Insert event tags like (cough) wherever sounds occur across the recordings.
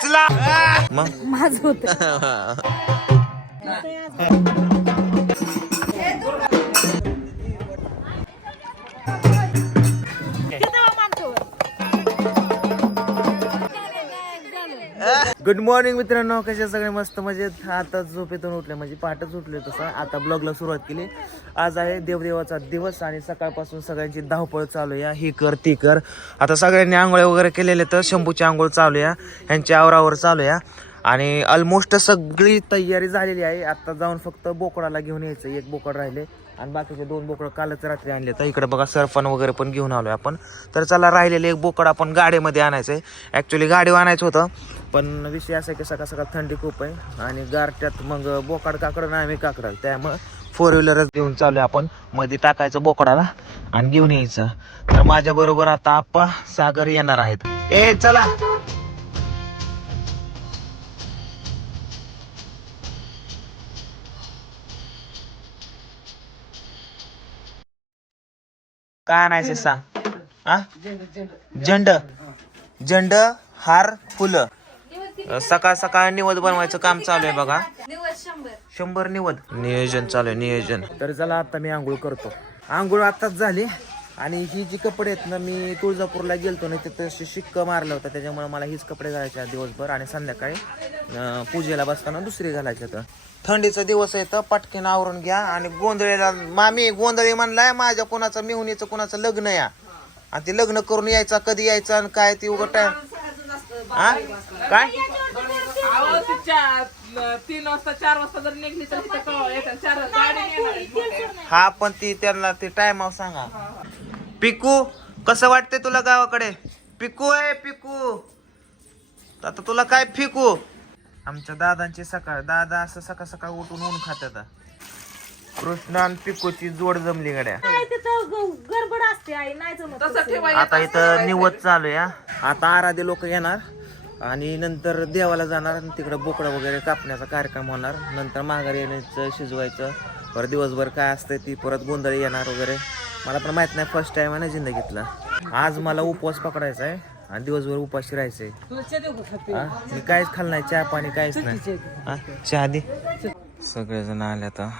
उचला मग? माझ होत. (laughs) गुड मॉर्निंग मित्रांनो कसे सगळे मस्त मजेत? आता झोपेतून उठले म्हणजे पहाटच उठले तसं. आता ब्लॉगला सुरुवात केली. आज आहे देवदेवाचा दिवस आणि सकाळपासून सगळ्यांची धावपळ चालू या ही कर ती कर. आता सगळ्यांनी आंघोळ्या वगैरे केलेले तर शंभूची आंघोळ चालू या ह्यांची आवरावर चालू या आणि ऑलमोस्ट सगळी तयारी झालेली आहे. आता जाऊन फक्त बोकडाला घेऊन यायचं. एक बोकड राहिले आणि बाकीचे दोन बोकड कालच रात्री आणले. तर इकडे बघा सरफन वगैरे पण घेऊन आलोय आपण. तर चला राहिलेले एक बोकड आपण गाडीमध्ये आणायचं आहे ॲक्च्युली गाडी आणायचं होतं. पण विषय असा आहे की सकाळ सकाळ थंडी खूप आहे आणि गारट्यात मग बोकाड काकडं नाही आम्ही काकडं. त्यामुळं फोर व्हीलरच घेऊन चालू आहे आपण. मध्ये टाकायचं बोकडाला आणि घेऊन यायचं. तर माझ्या बरोबर आता आप्पा सागर येणार आहेत. ए चला. काय आणायचं सांग? हा झंड. झंड हार फुलं. सकाळ सकाळ निवद बनवायचं काम चालू आहे बघा. शंभर निवद. नियोजन चालू आहे नियोजन. तर चला आता मी आंघोळ करतो. आंघोळ आताच झाली. आणि ही जी कपडे आहेत ना मी तुळजापूरला गेलतो ना तिथं शिक्क मारलं होतं त्याच्यामुळे मला हीच कपडे घालायचे दिवसभर आणि संध्याकाळी पूजेला बसताना दुसरी घालायचे तर थंडीचा दिवस आहे तर पटकीन आवरून घ्या आणि गोंधळीला मामी गोंधळी म्हणलाय माझ्या कोणाचं मिहुनीचं कोणाचं लग्न या. आणि ते लग्न करून यायचा कधी यायचं आणि काय ती उघड हा काय? तीन वाजता चार वाजता जर निघली तर. हा पण ती त्यांना ते टाइम सांगा. पिकू कसं वाटते तुला गावाकडे? पिकू आहे पिकू. आता तुला काय फिकू? आमच्या दादांची सकाळ दादा असं सकाळ सकाळ उठून ऊन खात्यात. कृष्ण आणि पिकूची जोड जमली गड्या. गडबड असते आई नाही जमत आता इथं निवत चालू या आता आराधे लोक येणार आणि नंतर देवाला जाणार आणि तिकडे बोकडं वगैरे कापण्याचा कार्यक्रम होणार. नंतर माघारी येण्याचं शिजवायचं. परत दिवसभर काय असतं ती परत गोंधळी येणार वगैरे. मला पण माहीत नाही फर्स्ट टाइम आहे ना जिंदगीतला. आज मला उपवास पकडायचा आहे आणि दिवसभर उपाशी राहायचंय. हा? मी काहीच खाल्लं नाही चहा पाणी काहीच नाही? चहा दे. सगळेजण आले आता.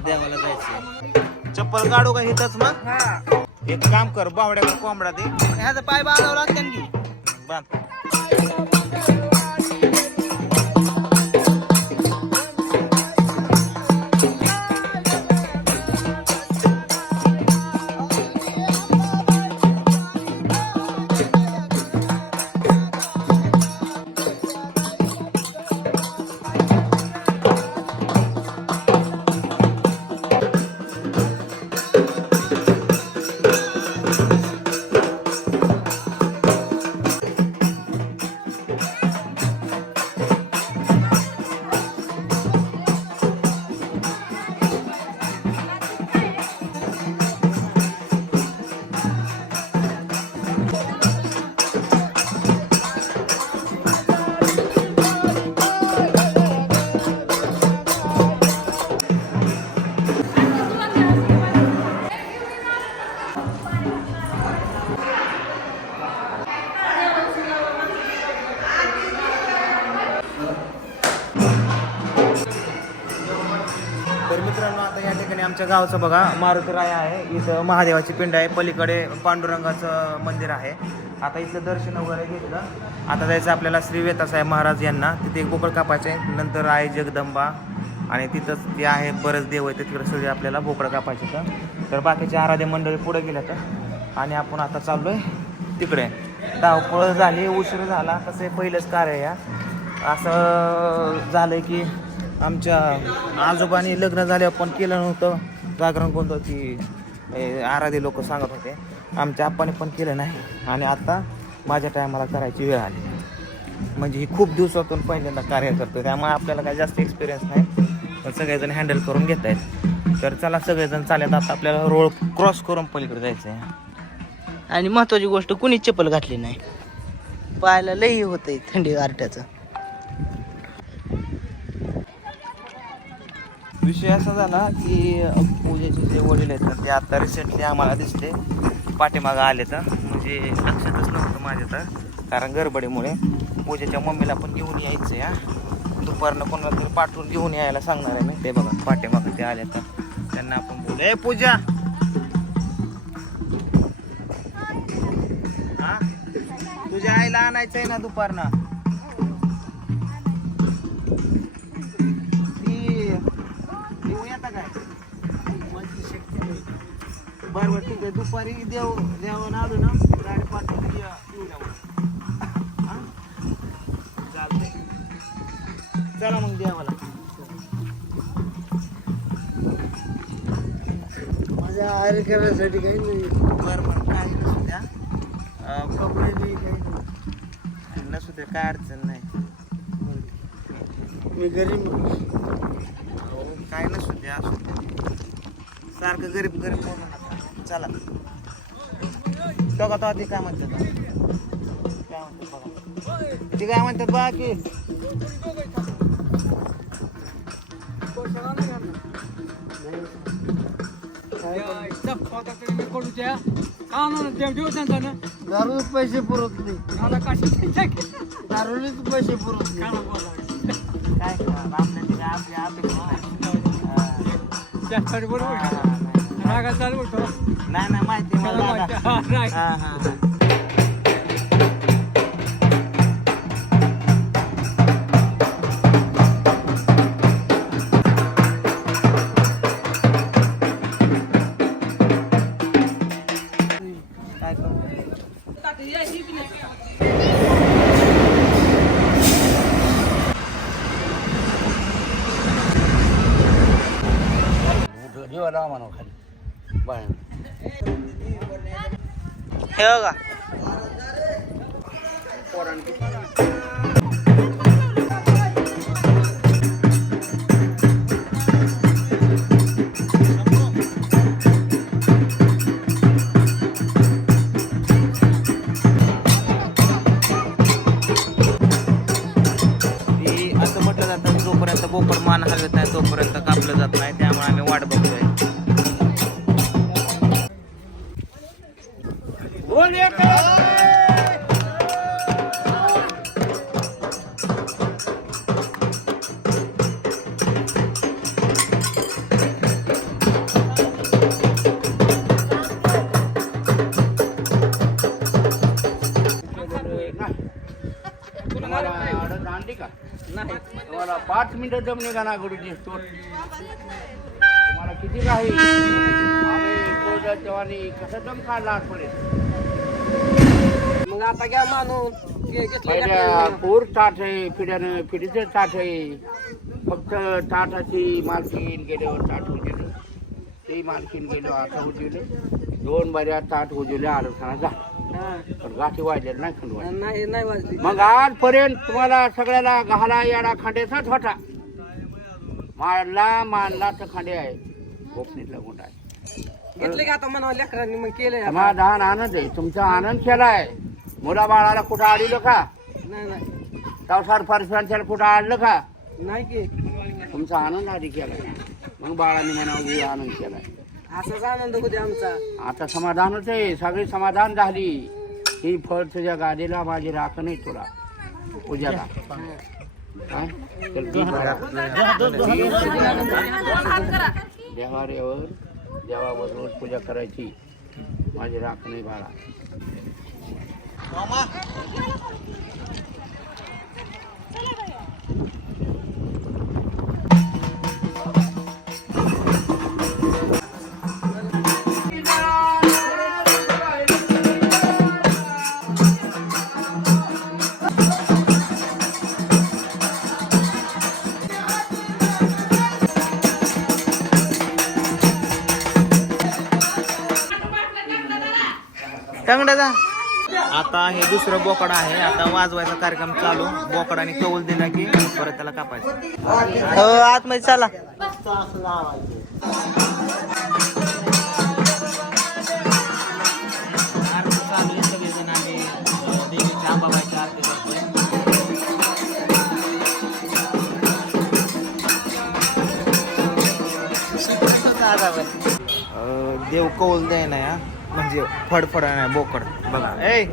देवाला जायचं चप्पल काढू का हिथच मग? एक काम कर बावड्या कोंबडा दे. ह्याचा पाय बांधावं लागतं की बांध. गावचं बघा मारुती राय आहे. इथं महादेवाची पिंड आहे. पलीकडे पांडुरंगाचं मंदिर आहे. आता इथलं दर्शन वगैरे घेतलं. आता जायचं आपल्याला श्री वेतासाहेब महाराज यांना. तिथे एक बोकड कापायचे नंतर आहे जगदंबा. आणि तिथंच ते आहे बरंच देव आहे तिकडे सगळे आपल्याला बोकडं कापायचे तर तर बाकीचे आराध्य मंडळी पुढे गेल्या तर. आणि आपण आता चाललोय तिकडे. धावपळ झाली उशीर झाला. तसे पहिलंच कार्य या. असं झालं की आमच्या आजोबांनी लग्न झाल्यावर पण केलं नव्हतं. जागरण गोंधळ की आराधी लोक सांगत होते. आमच्या आप्पाने पण केलं नाही. आणि आता माझ्या टायमाला करायची वेळ आली. म्हणजे ही खूप दिवसातून पहिल्यांदा कार्य करतो त्यामुळे आपल्याला काही जास्त एक्सपिरियन्स नाही. पण सगळेजण हँडल करून घेत आहेत. तर चला सगळेजण चालेल आता आपल्याला रोड क्रॉस करून पलीकडे जायचं आहे आणि महत्त्वाची गोष्ट कुणीच चप्पल घातली नाही. पाहायला लई होतं थंडी आरट्याचं विषय असा झाला की पूजेचे जे वडील आहेत ना ते आता रिसेंटली आम्हाला दिसले. पाठीमागं आले तर म्हणजे लक्षातच नव्हतं माझ्या तर. कारण गडबडीमुळे पूजेच्या मम्मीला पण घेऊन यायचं या दुपारनं कोणाला तरी पाठवून घेऊन यायला सांगणार आहे मी. ते बघा पाठीमागं ते आले तर त्यांना आपण बोलू. ए पूजा! तुझ्या आईला आणायचं आहे ना दुपारनं? बरं बरं ठीक आहे दुपारी देव देवानं आलो ना गाडी पाठवून येऊ द्या. हा? चालतंय चला मग देवाला माझ्या आयर करण्यासाठी काही नाही बरं बरं काही नसू द्या कपडे बी काही नाही. नसू द्या काय अडचण नाही मी गरीब. अहो, काय नसू द्या असू द्या सारखं गरीब गरीब बोलू चला. तो का तो ते काय म्हणतात काय म्हणतात बघा. ते काय म्हणतात बा की? दारू पैसे पुरत नाही. दारूलेच पैसे पुरत नाही. काय? आपल्या आपल्या अपेक्षा नाही. हा, हा, नाही. नाही नाही माहिती आहे मला दादा. हा, हा, हा. काय करू हे बघा. मिनिटं दम निघा गुरुजी. तो तुम्हाला किती आम्ही कोरड्या जवानी कसा दम काढला आजपर्यंत मग आता घ्या मानून पहिल्या पूर ताट आहे फिड्यानं फिडीचं ताट आहे. फक्त ताटाची मालकीन गेल्यावर ताट उजवलं ते मालकीन गेलो आता उजवले दोन बऱ्या ताट उजवले आलोचना जा. पण गाठी वाजलेल्या नाही खंड वाजले नाही नाही वाजली. मग आजपर्यंत तुम्हाला सगळ्याला गहाला याडा खांड्याचाच होता मारला मानला तर खांडे आहे. कोकणीतला गुंड आहे? घेतले का आता म्हणा लेकरांनी? मग केलंय आता. समाधान आनंद आहे. तुमचा आनंद केलाय मुला बाळाला कुठं आडलं का? नाही नाही. संसार फरसांच्याला कुठं आडलं का? नाही की. तुमचा आनंद आधी केलाय मग बाळाने म्हणावं आनंद केलाय असाच आनंद होते आमचा. आता समाधानच आहे. सगळी समाधान झाली. ही फळ तुझ्या गाडीला माझी राखण आहे तुला. पूजाला हा? तर देवावर रोज पूजा करायची माझी राख नाही बाळा टंगड्याचा आता हे दुसरं बोकड आहे. आता वाजवायचा कार्यक्रम चालू. बोकडाने कौल दिला की परत त्याला कापायचं. आतमध्ये चला. देव कौल द्याय ना या म्हणजे फडफड नाही बोकड. बघा. ए!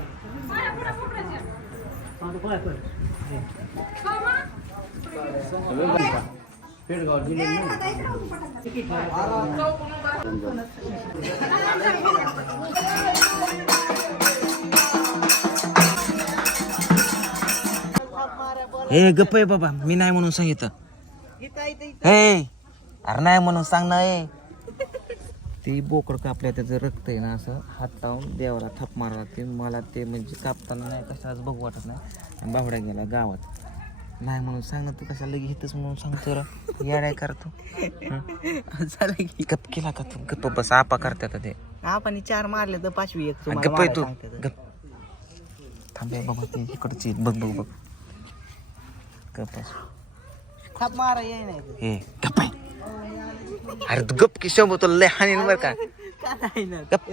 हे गप्प आहे बाबा. मी नाही म्हणून सांगितलं. हे! अरे नाही म्हणून सांग ना ए. ती बोकड कापल्या त्याचं रक्त आहे ना असं हात लावून देवाला थप मारला ते मला ते म्हणजे कापताना नाही कशालाच बघू वाटत नाही. बावड्या गेला गावात. नाही म्हणून सांग ना तू कशाला लगे हितच म्हणून सांगतो रा येडाय करतो (laughs) झालं की. गप केला का तू? गप्प बस आपा करतात ते. आपण चार मारले तर पाचवी एक गप्प आहे तू. तर. गप थांबे बाबा ते इकडची बघ बघ बघ. गप बस. थाप मारा ये नाही. तर. हे आहे. अरे तू गप की शंभर तुला लय हानीन बर का? गप्प.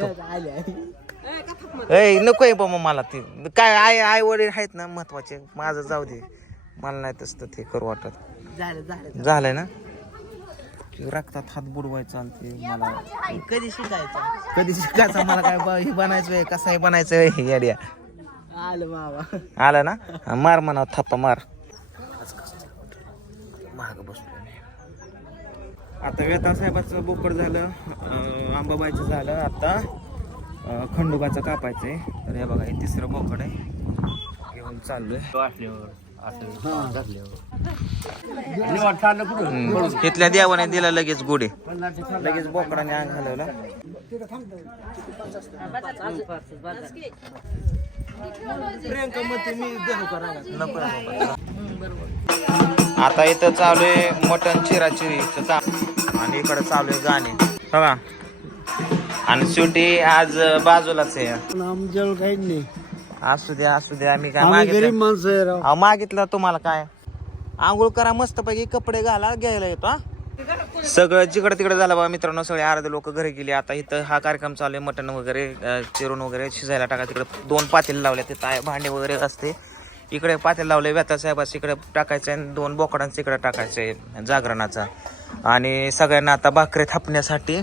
ए नको आहे बाबा मला ते. काय आई आई वडील आहेत ना महत्त्वाचे. माझं जाऊ दे. मला नाही तसं ते करू वाटत. झालं झालं झालंय ना? की रक्तात हात बुडवायचा आणि ते मला कधी शिकायचं? कधी शिकायचं? मला काय ब- हे बनायचं आहे कसं आहे बनायचं आहे येड्या. आलं बाबा. आलं ना? हा, मार म्हणा थप्पा मार. महाग बसलो. आता वेता साहेबाचं बोकड झालं अं, अंबाबाईचं झालं आता खंडोबाचं कापायचंय तर हे बघा हे तिसरं बोकड आहे घेऊन चाललोय. इथल्या देवाने दिला लगेच गोडे लगेच बोकडाने अंग घालवला. आता इथं चालू आहे मटन चिराचिरीचं आणि इकडे चालू आहे गाणे. बघा. आणि शेवटी आज बाजूलाच आहे. आमच्यावर काही नाही असू द्या असू द्या मी काय आम्ही मागितलं? गरीब माणसं आहे राव. अहो, मागितलं तुम्हाला काय? आंघोळ करा मस्त पैकी कपडे घाला घ्यायला येतो हा? सगळं जिकडं तिकडे झालं बा मित्रांनो सगळे अर्धे लोक घरी गेले. आता इथं हा कार्यक्रम चालू आहे मटण वगैरे अं, चिरून वगैरे शिजायला टाका. तिकडे दोन पातेले लावले तिथं आहे भांडे वगैरे असते. इकडे पातेल लावले व्यथा साहेबास इकडे टाकायचं आणि दोन बोकडांचं इकडे टाकायचं आहे जागरणाचा. आणि सगळ्यांना आता भाकरी थापण्यासाठी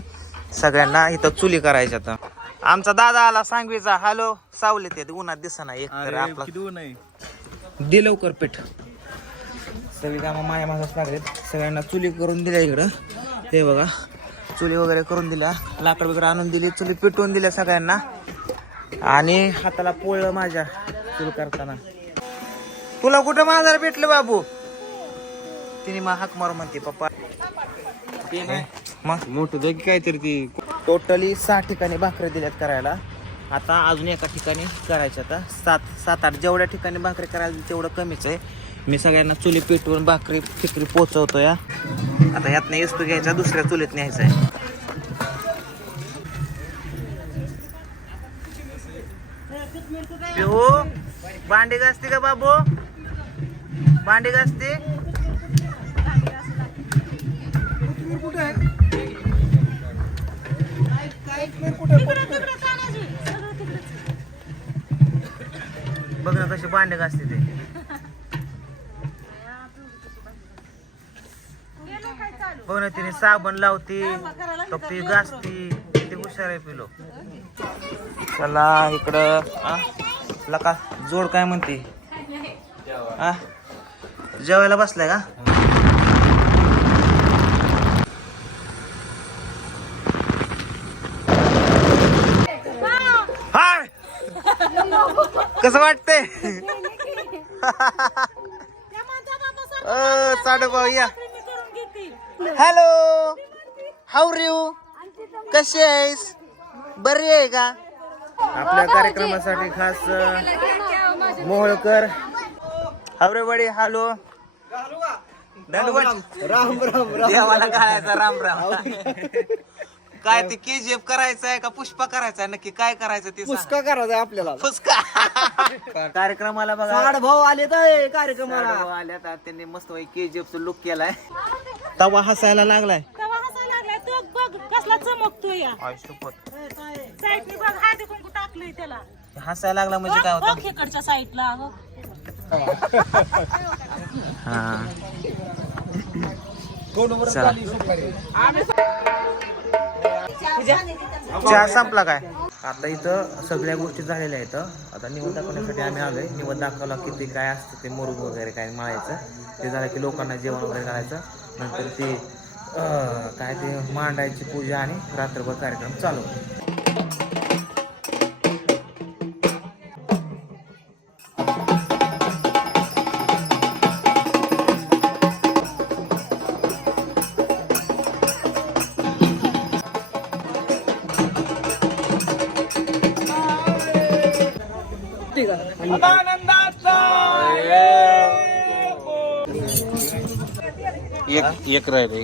सगळ्यांना इथं चुली करायच्या आता. आमचा दादा आला सांगवीचा. हॅलो सावले ते उन्हात दिसना एक तर आपला दे लवकर पेठ. सगळी कामं माया मागच लागलेत. सगळ्यांना चुली करून दिल्या इकडं. हे बघा. चुली वगैरे करून दिल्या. लाकड वगैरे आणून दिली. चुली पेटवून दिल्या सगळ्यांना. आणि हाताला पोळलं माझ्या चुली करताना. तुला कुठं माझा भेटलं बाबू? तिने मग हाक मारू म्हणते पप्पा. ते नाही मग? मोठं जागी काहीतरी ती. टोटली सहा ठिकाणी भाकरी दिल्यात करायला. आता अजून एका ठिकाणी करायच्या आता. सात सात आठ जेवढ्या ठिकाणी भाकरी करायला तेवढं कमीच आहे. मी सगळ्यांना चुली पेटवून भाकरी फिकरी पोचवतो या आता यातनं येस्तू घ्यायचा दुसऱ्या चुलीत न्यायचा आहे. भांडी घासते का बाबू? भांडी घासते? बघ ना कशी भांडे घासते ते. बघ ना तिने साबण लावती तो घासती किती हुशार आहे पिलो. चला इकडं आ? लका जोड काय म्हणते? आ? जेवायला बसलाय का? कसं वाटतंय? (laughs) साडूभाऊ या. हॅलो. हाऊ यू कशी आहेस? बरी आहे का? आपल्या कार्यक्रमासाठी खास मोहोळकर. बडी हॅलो. राम राम देवाला घालायचा राम राम. (laughs) काय ते के जी एफ करायचं आहे का पुष्पा करायचं आहे नक्की काय करायचं ते. पुष्का करायचं आपल्याला. फुसका (laughs) कार्यक्रमाला बघा. साड भाऊ आले तर कार्यक्रमाला. साडू आल्या तर त्यांनी मस्त के जी चा लुक केलाय. तवा हसायला लागलाय. तेव्हा हसायला लागलाय. तो बघ कसला चमकतोय या. आय शपथ. साईडने बघ हळदी कुंकू टाकलंय त्याला. हसायला लागला म्हणजे काय बघ होतं इकडच्या साईडला बघ. हा. चला. चहा संपला काय? आता इथं सगळ्या गोष्टी झालेल्या आहेत. आता निवड दाखवण्यासाठी आम्ही आलोय. निवड दाखवला किती काय असतं ते मुरुग वगैरे काय मळायचं. ते झालं की लोकांना जेवण वगैरे घालायचं. नंतर ते काय ते मांडायची पूजा आणि रात्रभर कार्यक्रम चालू. एक एक राहिलं.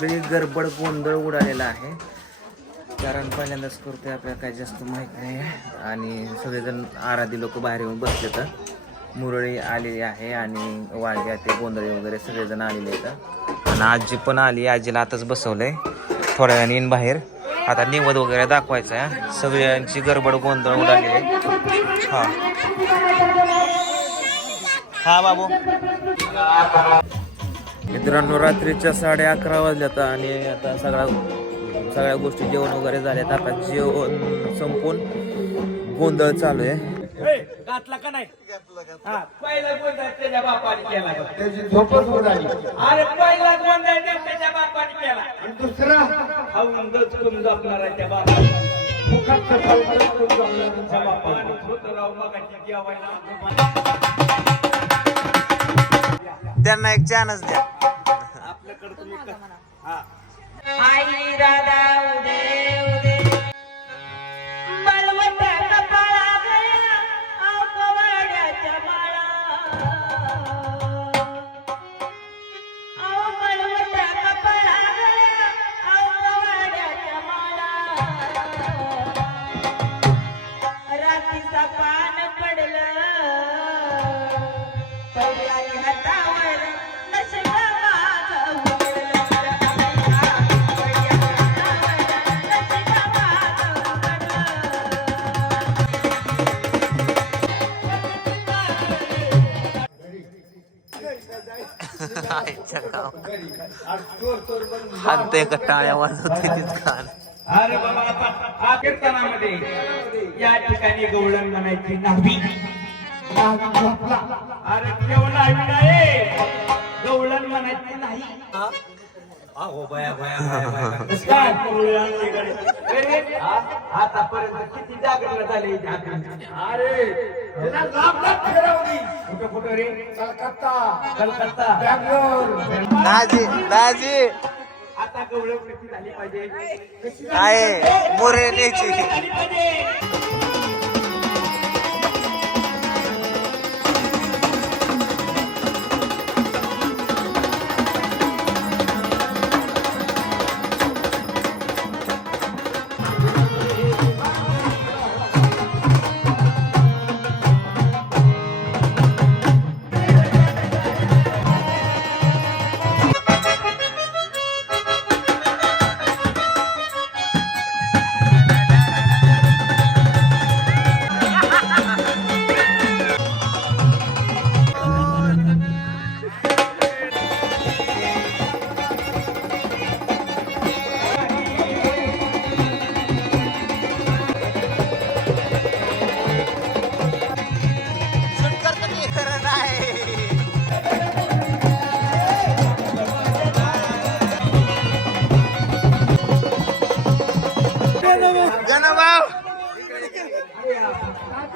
सगळी गडबड गोंधळ उडालेला आहे. कारण पहिल्यांदाच करतोय आपल्याला काही जास्त माहीत नाही. आणि सगळेजण आराधी लोक बाहेर येऊन बसले तर मुरळी आलेली आहे आणि वाघ्या ते गोंधळी वगैरे सगळेजण आलेले आहेत. आणि आजी पण आली. आजीला आताच बसवलंय. थोड्या वेळाने येईन बाहेर. आता निवद वगैरे दाखवायचा आहे. सगळ्यांची गडबड गोंधळ उडाली आहे. हा. हा बाबू. मित्रांनो रात्रीच्या साडे अकरा वाजल्यात आणि आता सगळ्या सगळ्या गोष्टी जेवण वगैरे झाल्यात आता जेवण संपून गोंधळ चालू आहे. पहिला गोंधळ त्याच्या बापाने केला. त्याची झोपच उडाली अरे पहिला गोंधळ त्याच्या बापाने केला. आणि दुसरा? दचकून जपणारा त्या बापाने. फुकटचं खाऊन दचकून जपणाऱ्या बापाने छोटराव मगाची जेवायला त्यांना एक चानस द्या. आई दादा उदे हात ते टाळ्या वाजवते तितकान अरे बाबा आता हा कीर्तनामध्ये या ठिकाणी गवळण म्हणायची झोपला. अरे नाही गवळण म्हणायची नाही. अहो बया बया काय आ- आतापर्यंत किती जागरण झाले अरे फिरवली. कुठं कुठं रे? कलकत्ता कलकत्ता. बँगलोर दाजी दाजी. आता गवळण झाली पाहिजे. आहे. मोरे न्यायची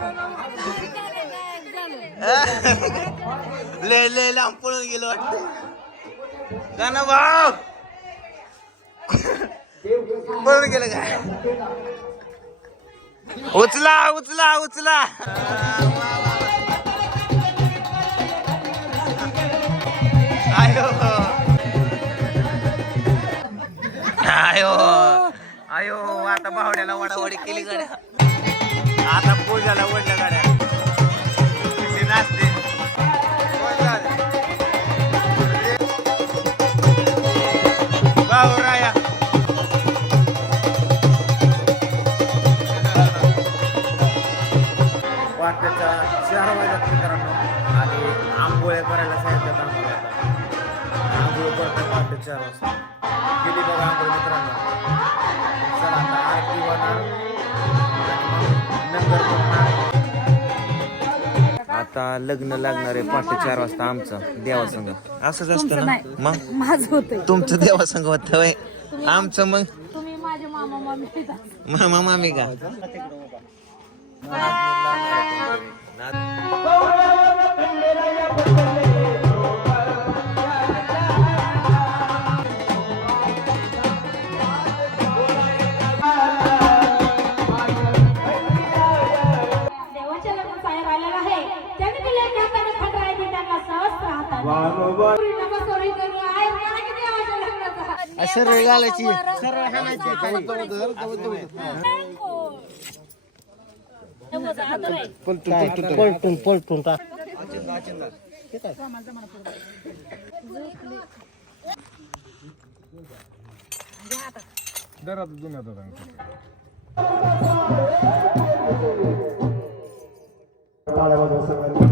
(laughs) ले ले लांब पळून गेलो वाटत. भाऊ (laughs) पळून गेलं काय उचला उचला उचला. आयो. आयो. आयो आता बावड्याला वडावडी केली गड्या आता पूजाला ओढल्या गाड्या. नाचते. लग्न लागणार आहे पहाटे चार वाजता आमचं. देवासंग. असंच असतं ना? मग? माझं होतंय. तुमचं देवासंग होतं आमचं मग? तुम्ही माझे मामा मामी मामा मामी का? लग्नाचा सरळ घालायची सरळ घालायची पलटून पलटून टाक अशा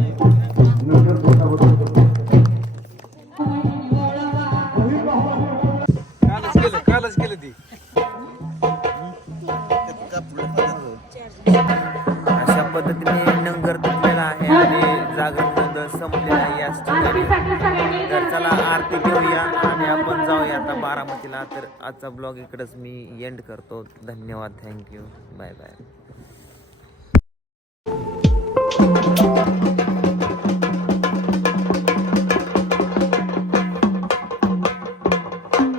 तिला तर आजचा ब्लॉग इकडंच मी एंड करतो. धन्यवाद. Thank you bye bye